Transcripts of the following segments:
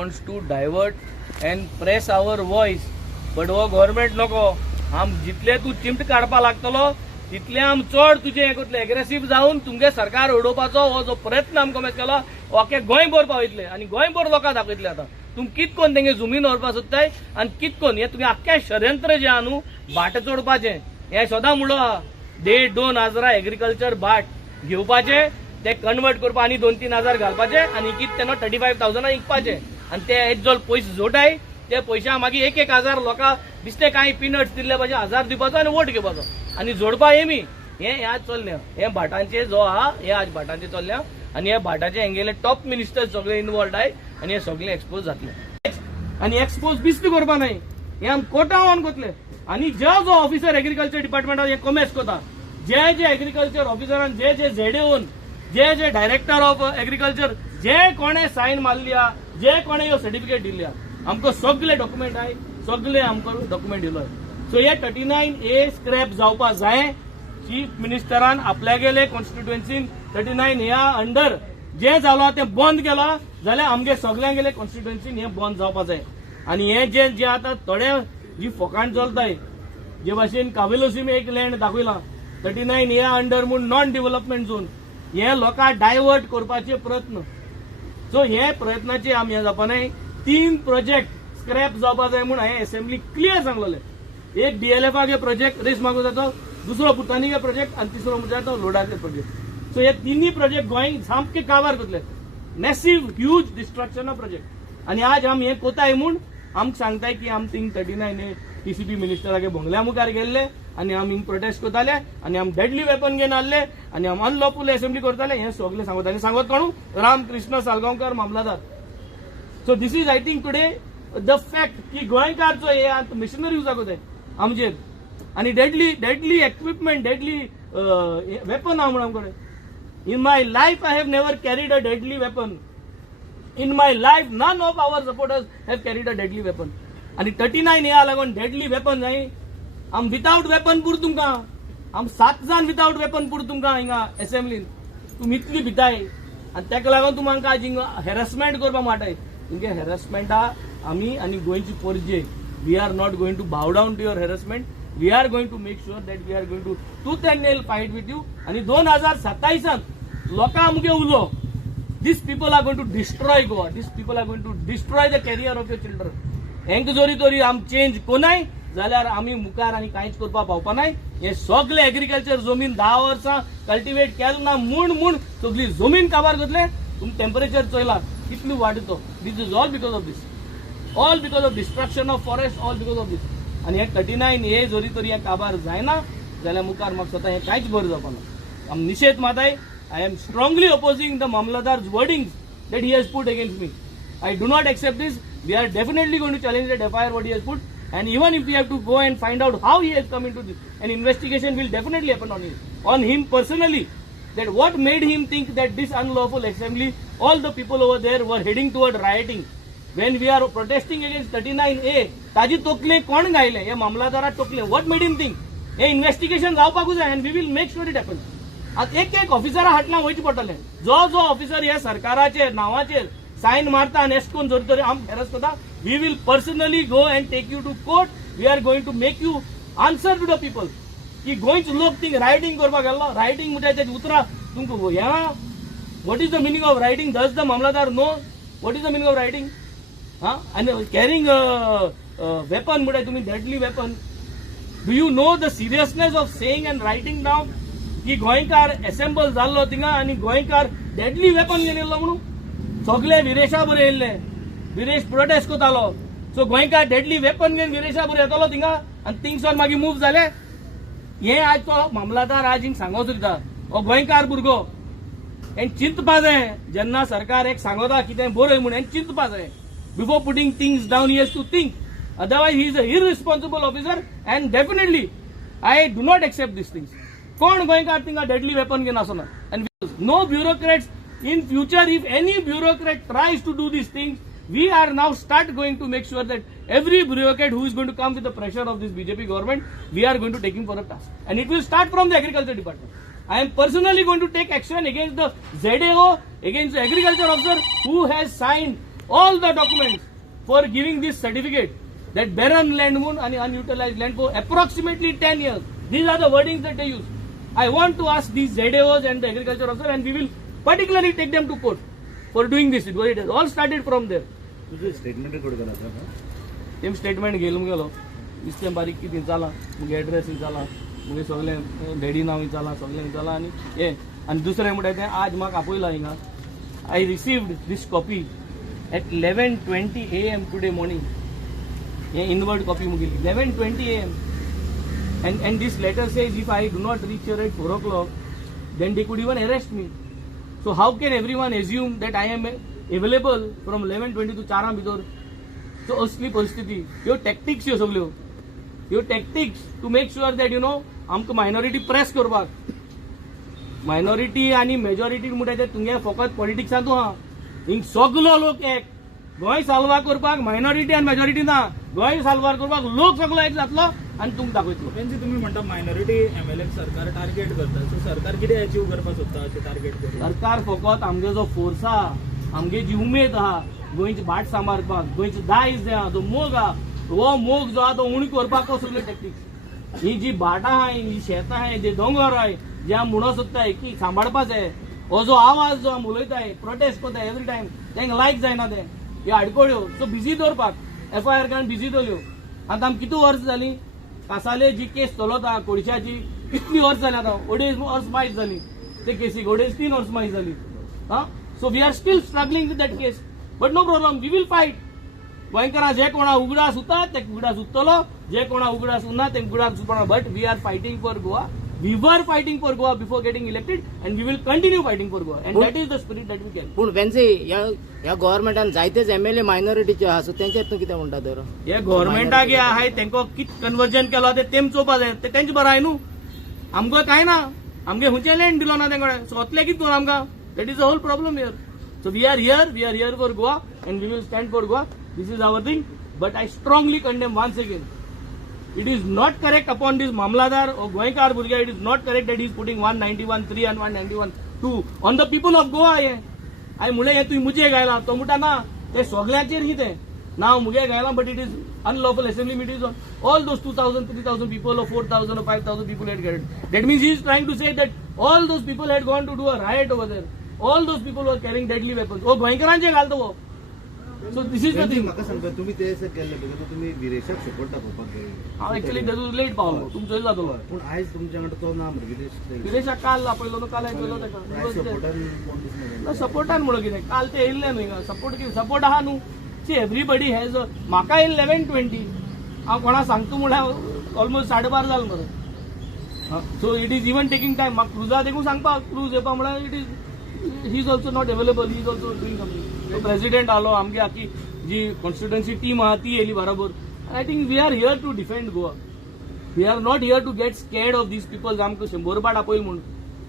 wants to divert and press our voice, but वो government नको. आम जितले तू चिमट काढपा लागतलो तितले आम चड तुजे हे करतले, एग्रेसिव्ह जाऊन तुमगे सरकार उडोवपाचो हो जो प्रयत्न आमकां मेज केलो ओके गोंयभर पावयतले आनी गोंयभर लोकांक दाखयतले. आतां तुमी कित कोन तेंगे जुमीन व्हरपा सोदताय आनी कित कोन हे तुमी आख्खें षडयंत्र जे आहा न्हू भाट चोडपाचें हे सदां म्हणलो आहा. 1,500-2,000 एग्रीकल्चर भाट घेवपाचे, ते कन्वर्ट करपा आनी 2-3,000 घालपाचे आनी कित तेन्ना 35,000 विकपाचे आनी ते हेच जो पयशे जोडाय ते पयशा मागीर 1,000 लोकांक दिसते कांय पिनट्स दिल्ले पाहिजे 1000 दिवपाचो आनी वोट घेवपाचो आनी जोडपा हेमी. हे आज चल्ले हे भाटांचे जो आहा हे आज भाटांचे चल्ल्या आनी हे भाटाचे हेंगेले टॉप मिनिस्टर सगळे इन्वॉल्ड आहाय आनी हे सगळे एक्सपोज जातले आनी एक्सपोज बिस्ती करपा नाही. हे आम कोर्टां ऑन करतले आनी जो ऑफिसर एग्रीकल्चर डिपार्टमेंटान हे कमेस करता, जे एग्रीकल्चर ऑफिसरान जे झेडेवन जे डायरेक्टर ऑफ एग्रीकल्चर जे कोणे सायन मारल्या जे कोणे ह्यो सर्टिफिकेट दिल्या आमकां सगळे डॉक्युमेंट आहाय, सगळे आमकां डॉक्युमेंट दिलोय. सो हे 39A स्क्रॅप जावपा जाय. चीफ मिनिस्टरान आपल्या गेले कॉन्स्टिट्युएन्सीन 39A अंडर जे जालो ते बंद केला जाल्यार आमगे सगळ्यां गेले कॉन्स्टिट्युएन्सीन हे बंद जावपा जाय. आनी हे जे आतां थोडे जी फोकाण चलताय जे भाशेन कावेलोसीम एक लँड दाखयला 39A अंडर म्हूण नॉन डेव्हलपमेंट झोन, हे लोकांक डायवर्ट करपाचे प्रयत्न. सो हे प्रयत्नाचे आमी हे जावपा नाय. 3 प्रोजेक्ट स्क्रॅप जावपा जाय म्हूण हांवें असेंब्ली क्लियर सांगलोले. एक DLFागे प्रोजेक्ट रेस मागो जातो, दुसरो पुतानीगे प्रोजेक्ट आनी तिसरो म्हणजे तो लोडाचे प्रोजेक्ट. सो हे तिनी प्रोजेक्ट गोंय सामके काबार करतले. मॅसिव्ह ह्यूज डिस्ट्रक्शन प्रोजेक्ट आनी आज आमी हे कोताय म्हूण आमकां सांगताय की आम थिंग 39A TCP मिनिस्टरागे बंगल्या मुखार गेल्ले आनी आमी प्रोटेस्ट करताले आनी आम डेडली वेपन घेवन हाडले आनी आम अनलॉफुल असेंब्ली करताले. हे सगळे सांगताले. सांगत कोण Ramakrishna Salgaonkar mamlatdar. So this is I think today the fact की गोंयकारचो हे मिशनरी यूज जागोताय आमचेर आनी डेडली इक्विपमेंट डेडली वेपन आहा म्हण आमकडे. In my life I have never carried a deadly weapon. In my life none of our supporters have carried a deadly weapon. आनी 39A लागून डेडली वेपन जाय. आम without weapon पूर तुमकां, आम 7 जाण विथआउट वेपन पूर तुमकां हिंगा असेंब्लीन. तुमी इतली भिताय आनी तेका लागून तुमकां आज हिंगा हॅरसमेंट करपा माटाय. तुमगे हॅरसमेंटा आमी आनी गोंयची परजे we are not going to bow down to your harassment. We are going to make sure that we are going to tooth and nail fight with you. आनी 2027 लोकां आमगे उलो this people are going to destroy Goa. This people are going to destroy the career of your children. हेंक जोरी तोरी आम change कोनाय जाल्यार आमी मुखार आनी कांयच करपा पावपा नाय. हे सगळे एग्रीकल्चर जमीन 10 वर्सां कल्टिवेट केलें ना म्हूण सगळी जमीन काबार करतले. तुमी टेम्परेचर चयला कितली वाडतो. This is all because of this. All because of destruction of forest. All because of this. आनी हे 39A जोरी तरी हे काबार जायना जाल्यार मुखार म्हाका स्वता हे कांयच बरें जावपा ना. आम निशेध माताय. I am strongly opposing the mamlatdar's wordings that he has put against me. I do not accept this. We are definitely going to challenge that FIR what he has put, and even if we have to go and find out how he has come into this, an investigation will definitely happen on him personally, that what made him think that this unlawful assembly, all the people over there were heading toward rioting when we are protesting against 39A. ताजी तोकले कोण गायले? हे मामलादाराक तोकले. what made him think? हे investigation जावपाकूच जाय and we will make sure it happens. आता एक ऑफिसरा हाटला वयचे पडटले. जो ऑफिसर ह्या सरकाराचे नावाचेर सायन मारता आनी एशे करून जरी तरी आम हॅरस करता, we will personally go and take you to court. We are going to make you answer to the people की गोंयचे लोक थिंग रायटिंग करपाक गेल्लो. रायटिंग म्हणजे तेची उतरां तुमकां ह्या what is the meaning of writing? Does the mamlatdar know what is the meaning of writing? आनी कॅरिंग वेपन म्हणजे तुमी deadly weapon. Do you know the seriousness of saying and writing down की गोंयकार असेंबल जाल्लो थिंगा आनी गोंयकार डेडली वेपन घेवन येयल्लो म्हणून? सगळे विरेशा बरे येयल्ले. विरेश प्रोटेस्ट कोतालो. सो गोंयकार डेडली वेपन घेवन विरेशा बरे येतालो थिंगा आनी थिंगसोन मागीर मूव जाले. हे आज तो मामलादार आज हिंग सांगो सोदता हो गोंयकार भुरगो. हें चिंतपा जाय जेन्ना सरकार एक सांगता कितें बरय म्हूण हें चिंतपा जाय. Before putting things down he has to think. Otherwise he is a irresponsible officer and definitely I do not accept this things. कोण गोंयकार थिंगा डेडली वेपन घेवन आसना. And no bureaucrats in future. If any bureaucrat tries to do these things, we are now start going to make sure that every bureaucrat who is going to come with the pressure of this BJP government, we are going to take him for a task, and it will start from the agriculture department. I am personally going to take action against the ZAO, against the agriculture officer who has signed all the documents for giving this certificate that barren land moon and unutilized land for approximately 10 years. These are the wordings that they use. I want to ask these ZAOs and the agriculture officer, and we will particularly take them to court for doing this. It has all started from there. तुझे statement record करा था तेम statement घेवन गेलो दिसते बारीक कितें जाला मुगे एड्रेस विचारला मुगे सगळें डॅडी नांव विचारला सगळें विचारला आनी हे आनी दुसरें म्हणटा तें आज म्हाका आपयला हिंगा I received this copy at 11:20 AM today morning. हे इनवर्ड कॉपी मुगेली 11:20 AM and this letter says if I do not reach here at 4 o'clock then they could even arrest me. So how can everyone assume that I am available from 11:20 to 4 भितर? So असली परिस्थिती ह्यो tactics ह्यो सगळ्यो ह्यो tactics to make sure that you know आमकां minority press करपाक minority आनी मेजॉरिटी म्हणटा ते तुमगे फकत पॉलिटिक्सांतू आहा हिंग सगलो लोक एक गोंय साल्वा करपाक मायनॉरिटी आनी मेजॉरिटी ना गोंय साल्वार करपाक लोक सगळो एक जातलो आनी तुमकां दाखयतलो. म्हणजे तुम्ही म्हणता मायनॉरिटी एमएलए सरकार टार्गेट करता सो सरकार कितें अचीव करपाक सोदता अशें टार्गेट करून सरकार फकत आमगे जो फोर्स आहा आमगे जी उमेद आहा गोंयची भाट सांबाळपाक गोंयचे दायज जे आहा जो मोग आहा हो मोग जो आहा तो उणी करपाक सगळे टॅक्टिक्स ही जी भाट आहा ही शेत आहाय जे दोंगर आहाय जे आमी म्हणो सोदताय की सांबाळपा जाय हो जो आवाज जो आमी उलयताय प्रोटेस्ट कोताय एवरी टायम तांकां लायक जायना ते ह्यो आडकोळ्यो सो बिजी दवरपाक FIR काडून बिजी दवरल्यो. आतां आमी कितू वर्स जालीं कासाले जी केस चलता कोडशाची कितली वर्स जाली आतां 2.5 वर्स मायज जाली ते केसीक 3 वर्स मायज जाली हा. So we are still struggling with that case but no problem we will fight. गोंयकारां जे कोणा उगडास उरता ते उगडास उरतलो जे कोणा उगडास उरना ते उगडास उरना but we are fighting for Goa. We were fighting for Goa before getting elected and we will continue fighting for Goa and that is the spirit that we can. पूण वेन्सी ह्या गव्हर्मेंटान जायतेच एमएलए मायनॉरिटीचे आहा सो तेंच्यात तूं कितें म्हणटा तर हे गव्हर्मेंटाक हे आहाय तेंको कित कन्वर्जन केलो ते तेम चोवपा जाय ते तेंचे बरं आहाय न्हू आमकां कांय ना आमगे हुंचे लँड दिलो ना तेंकडे सो अतले कित करून आमकां that is the whole problem here. So we are here for Goa and we will stand for Goa. This is our thing but I strongly condemn once again. It is not correct upon this Mamladar or Goenkar Burga. It is not correct that he is putting 191.3 and 191.2 on the people of Goa. I mule ye tu mujhe gaila to muta na te soglacher hi te now muge gaila but it is unlawful assembly meetings on all those 2,000 3,000 people or 4,000 or 5,000 people had gathered. That means he is trying to say that all those people had gone to do a riot over there. All those people were carrying deadly weapons. Oh Goenkaranche galto wo. So this is the thing. म्हाका सांगता तुम्ही ते असं केल्ले because तुम्ही विरेशाक support दाखोवपाक गेले हांव एक्चुअली तेजो लेट पावलो तुमचो जातलो पूण आयज तुमच्या कडे तो ना मरे विरेश विदेशाक काल आपयलो न्हू काल येतलो ताका सपोर्टान कोण दिसना सपोर्टान म्हणून कितें काल ते येयल्ले न्हू हिंगा सपोर्ट कितें सपोर्ट आहा न्हू सी एवरीबडी हॅज म्हाका येयले 11:20 हांव कोणा सांगता म्हळ्यार ऑलमोस्ट 12:30 जाल मरे. So it is even taking time म्हाका क्रुजा देखून सांगपाक क्रूज येवपा म्हळ्यार it is he is also not available he is also doing something. President आलो आमगे आखी जी कॉन्स्टिट्युएन्सी टीम आहा ती येयली बरोबर. I think we are here to defend Goa. We are not here to get scared of these peoples आमकां 100 पाट आपयल म्हणून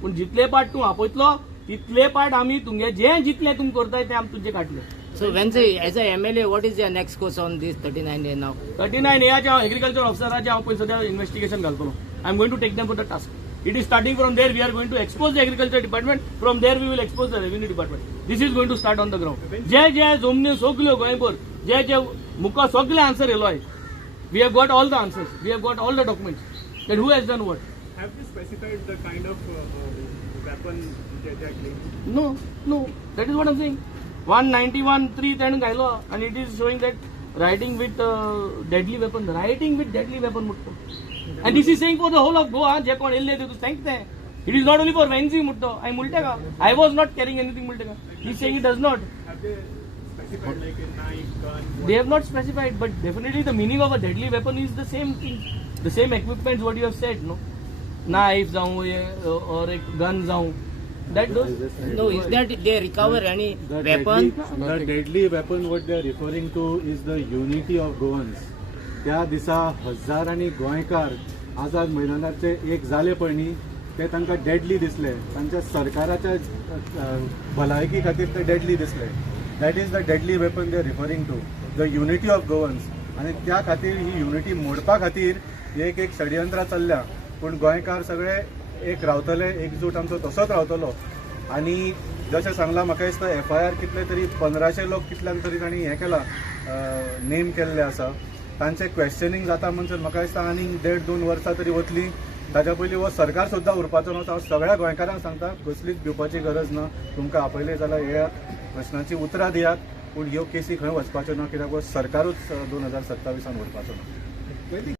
पूण जितले पाट तूं आपयतलो तितले पाट आमी तुमगे जे जितले तुमी करताय ते आमी तुजे काडले. So Vensi, as a MLA, what is your next course on this 39A now? 39 एयाचे हांव एग्रीकल्चर ऑफिसराचे हांव पळय सद्या इन्व्हेस्टिगेशन घालतलो. I am going to take them for the task. It is starting from there. We are going to expose the agriculture department. From there, we will expose the revenue department. This is going to start on the ground. जे जोमनी सोगल्यो गोंयभर जे मुका सगळे answer येयलो. We have got all the answers. We have got all the documents. That who has done what? Have you specified the kind of weapon that they claim? No. That is what I am saying. 191.3 त्यानं गायलो and it is showing that rioting with deadly weapon. Rioting with deadly weapon मुट्टो. And this is saying for the whole of Goa. जे कोण येयल्ले ते सांगते. It is not only for Vensi मुट्टो. I मुलटे का. I was not carrying anything मुलटे का. He is saying he does not. Have they specified like a knife, gun? They have not specified, but definitely the meaning of a deadly weapon is the same thing, the same equipment what you have said, no? Knife जाऊं or a gun जाऊं. That does. No, is that they recover any weapon? The deadly weapon what they are referring to is the unity of Goans. त्या दिसा हजारांनी गोंयकार आझाद मैदानाचे एक जाले पळय न्ही ते तांकां डेडली दिसले तांच्या सरकाराच्या भलायकी खातीर ते डेडली दिसले. That is the deadly weapon they are referring to the unity of Goans. आनी त्या खातीर ही युनिटी मोडपा खातीर एक षडयंत्रां चल्ल्या पूण गोंयकार सगळे एक रावतले एकजूट आमचो तसोच रावतलो. आनी जशें सांगलां म्हाका दिसता FIR कितले तरी 1500 लोक कितल्यान तरी तांणी हें केलां, नेम केल्ले आसा. तांचें क्वेश्चनिंग जाता म्हणसर म्हाका दिसता आनीक 1.5-2 वर्सां तरी वतलीं. ताच्या पयलीं हो सरकार सुद्दां उरपाचो ना. हांव सगळ्या गोंयकारांक सांगता, कसलीच भिवपाची गरज ना. तुमकां आपयलें जाल्यार ह्या प्रश्नाची उतरां दियात, पूण ह्यो केसी खंय वचपाच्यो ना, कित्याक हो सरकारूच 2027 उरपाचो ना.